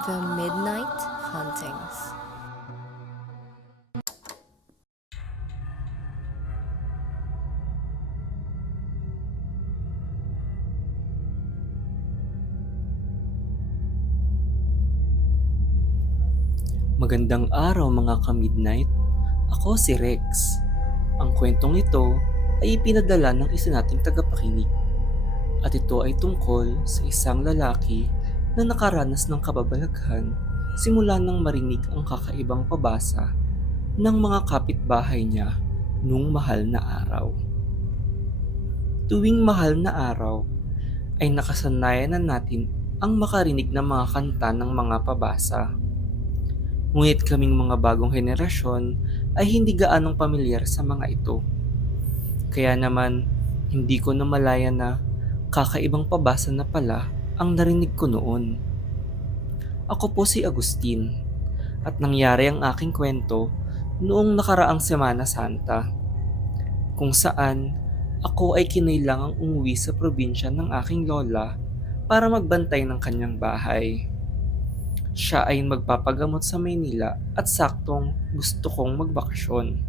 The Midnight Hauntings. Magandang araw mga ka-midnight. Ako si Rex. Ang kwentong ito ay ipinadala ng isa nating tagapakinig. At ito ay tungkol sa isang lalaki na nakaranas ng kababalaghan simula nang marinig ang kakaibang pabasa ng mga kapitbahay niya nung mahal na araw. Tuwing mahal na araw ay nakasanayan na natin ang makarinig ng mga kanta ng mga pabasa. Ngunit kaming mga bagong henerasyon ay hindi gaanong pamilyar sa mga ito. Kaya naman, hindi ko namalaya na kakaibang pabasa na pala ang narinig ko noon. Ako po si Agustin at nangyari ang aking kwento noong nakaraang Semana Santa, kung saan ako ay kinailangang umuwi sa probinsya ng aking lola para magbantay ng kanyang bahay. Siya ay magpapagamot sa Maynila at saktong gusto kong magbakasyon.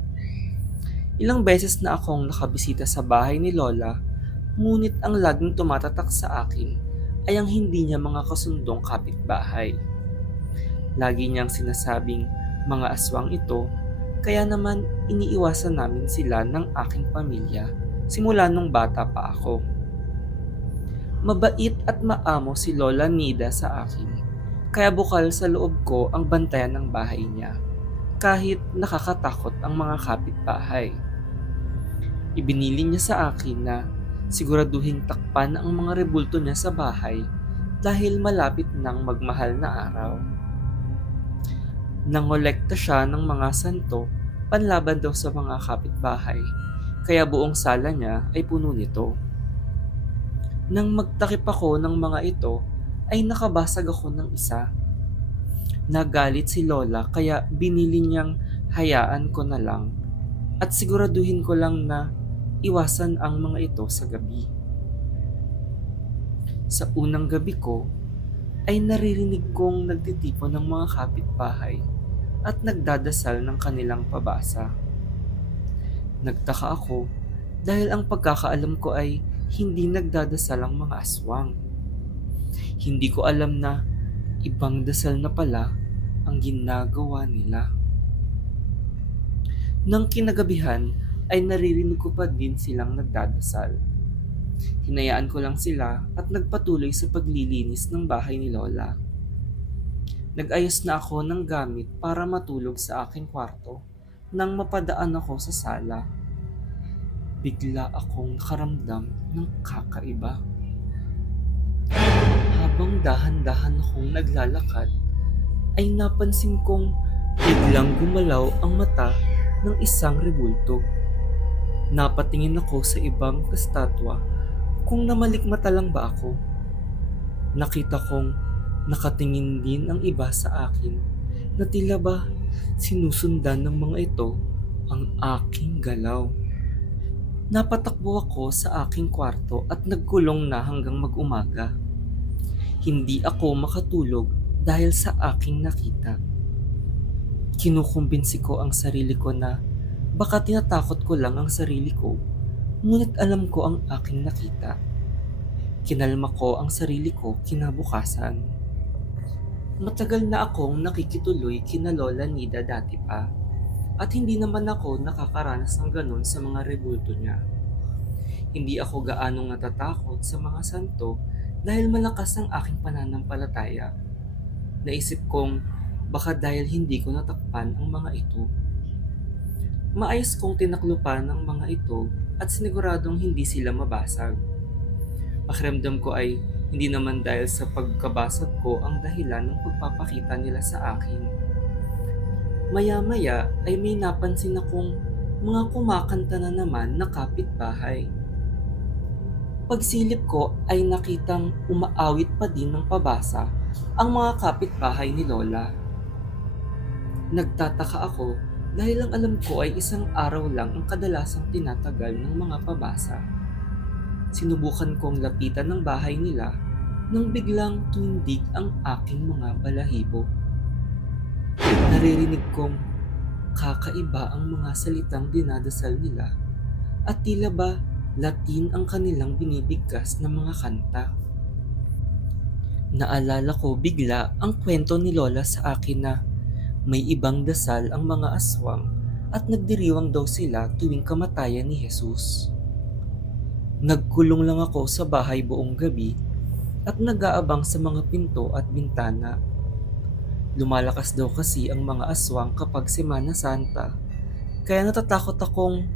Ilang beses na akong nakabisita sa bahay ni Lola, ngunit ang laging tumatatak sa akin ay ang hindi niya mga kasundong kapitbahay. Lagi niyang sinasabing mga aswang ito, kaya naman iniiwasan namin sila ng aking pamilya simula nung bata pa ako. Mabait at maamo si Lola Nida sa akin, kaya bukal sa loob ko ang bantayan ng bahay niya, kahit nakakatakot ang mga kapitbahay. Ibinili niya sa akin na siguraduhin takpan ang mga rebulto niya sa bahay dahil malapit nang magmahal na araw. Nangolekta siya ng mga santo panlaban daw sa mga kapitbahay, kaya buong sala niya ay puno nito. Nang magtakip ako ng mga ito, ay nakabasag ako ng isa. Nagalit si Lola kaya binili niyang hayaan ko na lang at siguraduhin ko lang na iwasan ang mga ito sa gabi. Sa unang gabi ko, ay naririnig kong nagtitipon ng mga kapitbahay at nagdadasal ng kanilang pabasa. Nagtaka ako dahil ang pagkakaalam ko ay hindi nagdadasal ang mga aswang. Hindi ko alam na ibang dasal na pala ang ginagawa nila. Nang kinagabihan ay naririnig ko pa din silang nagdadasal. Hinayaan ko lang sila at nagpatuloy sa paglilinis ng bahay ni Lola. Nag-ayos na ako ng gamit para matulog sa aking kwarto nang mapadaan ako sa sala. Bigla akong nakaramdam ng kakaiba. Habang dahan-dahan akong naglalakad, ay napansin kong biglang gumalaw ang mata ng isang rebulto. Napatingin ako sa ibang estatwa kung namalikmata lang ba ako. Nakita kong nakatingin din ang iba sa akin na tila ba sinusundan ng mga ito ang aking galaw. Napatakbo ako sa aking kwarto at nagkulong na hanggang mag-umaga. Hindi ako makatulog dahil sa aking nakita. Kinukumbinsi ko ang sarili ko na baka tinatakot ko lang ang sarili ko, ngunit alam ko ang aking nakita. Kinalma ko ang sarili ko kinabukasan. Matagal na akong nakikituloy kina Lola Nida dati pa, at hindi naman ako nakakaranas ng ganun sa mga rebulto niya. Hindi ako gaanong natatakot sa mga santo dahil malakas ang aking pananampalataya. Naisip kong baka dahil hindi ko natakpan ang mga ito. Maayos kong tinaklupan ang mga ito at siniguradong hindi sila mabasag. Pakiramdam ko ay hindi naman dahil sa pagkabasag ko ang dahilan ng pagpapakita nila sa akin. Maya-maya ay may napansin akong mga kumakanta na naman na kapitbahay. Pagsilip ko ay nakitang umaawit pa din ng pabasa ang mga kapitbahay ni Lola. Nagtataka ako dahil ang alam ko ay isang araw lang ang kadalasang tinatagal ng mga pabasa. Sinubukan kong lapitan ng bahay nila, nang biglang tumindig ang aking mga balahibo. Naririnig kong kakaiba ang mga salitang dinadasal nila at tila ba Latin ang kanilang binibigkas na mga kanta. Naalala ko bigla ang kwento ni Lola sa akin na may ibang dasal ang mga aswang at nagdiriwang daw sila tuwing kamatayan ni Jesus. Nagkulong lang ako sa bahay buong gabi at nag-aabang sa mga pinto at bintana. Lumalakas daw kasi ang mga aswang kapag Semana Santa, kaya natatakot akong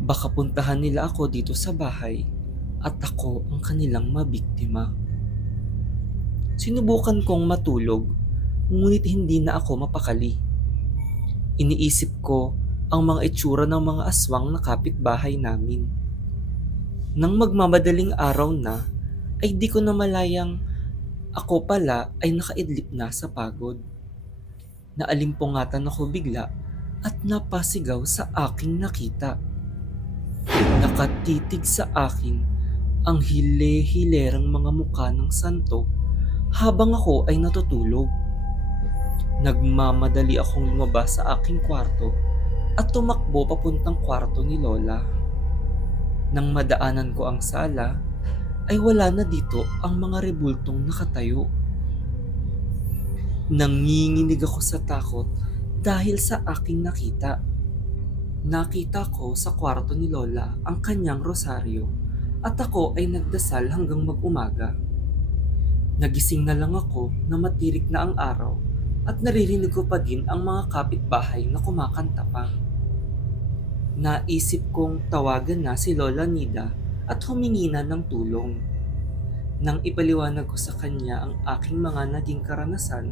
baka puntahan nila ako dito sa bahay at ako ang kanilang mabiktima. Sinubukan kong matulog, ngunit hindi na ako mapakali. Iniisip ko ang mga itsura ng mga aswang na kapitbahay namin. Nang magmamadaling araw na, ay di ko na malayang ako pala ay nakaidlip na sa pagod. Naalimpungatan ako bigla at napasigaw sa aking nakita. Nakatitig sa akin ang hile-hilerang mga mukha ng santo habang ako ay natutulog. Nagmamadali akong lumabas sa aking kwarto at tumakbo papuntang kwarto ni Lola. Nang madaanan ko ang sala, ay wala na dito ang mga rebultong nakatayo. Nanginginig ako sa takot dahil sa aking nakita. Nakita ko sa kwarto ni Lola ang kanyang rosaryo at ako ay nagdasal hanggang mag-umaga. Nagising na lang ako na matirik na ang araw at naririnig ko pa din ang mga kapitbahay na kumakanta pa. Naisip kong tawagan na si Lola Nida at humingi na ng tulong. Nang ipaliwanag ko sa kanya ang aking mga naging karanasan,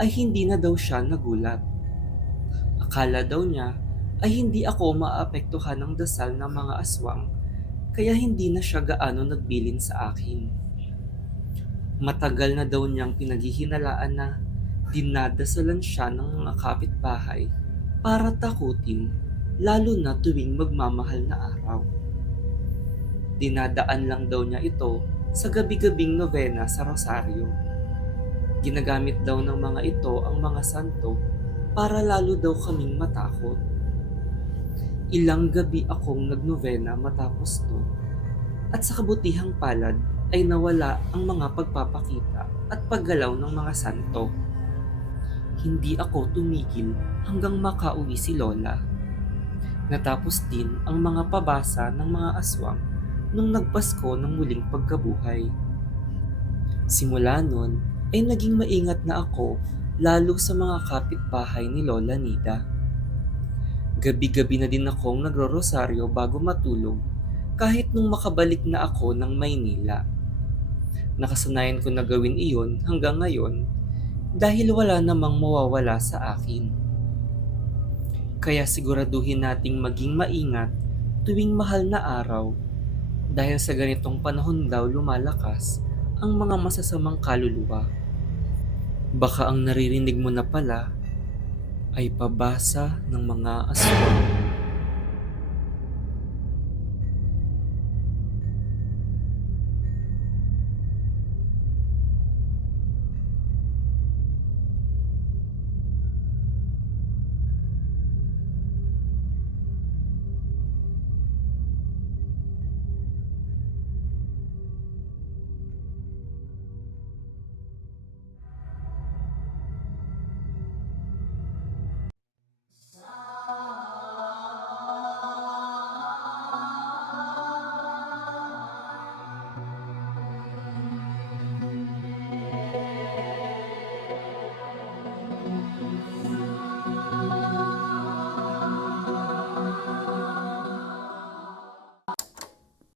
ay hindi na daw siya nagulat. Akala daw niya ay hindi ako maapektuhan ng dasal ng mga aswang, kaya hindi na siya gaano nagbilin sa akin. Matagal na daw niyang pinaghihinalaan na dinadasalan siya ng mga kapitbahay para takutin, lalo na tuwing magmamahal na araw. Dinadaan lang daw niya ito sa gabi-gabing novena sa rosaryo. Ginagamit daw ng mga ito ang mga santo para lalo daw kaming matakot. Ilang gabi akong nagnovena matapos to at sa kabutihang palad ay nawala ang mga pagpapakita at paggalaw ng mga santo. Hindi ako tumigil hanggang makauwi si Lola. Natapos din ang mga pabasa ng mga aswang nung nagpasko ng muling pagkabuhay. Simula nun ay naging maingat na ako lalo sa mga kapitbahay ni Lola Nida. Gabi-gabi na din akong nagro-rosaryo bago matulog kahit nung makabalik na ako ng Maynila. Nakasanayan ko na gawin iyon hanggang ngayon dahil wala namang mawawala sa akin. Kaya siguraduhin nating maging maingat tuwing mahal na araw dahil sa ganitong panahon daw lumalakas ang mga masasamang kaluluwa. Baka ang naririnig mo na pala ay pabasa ng mga aswang.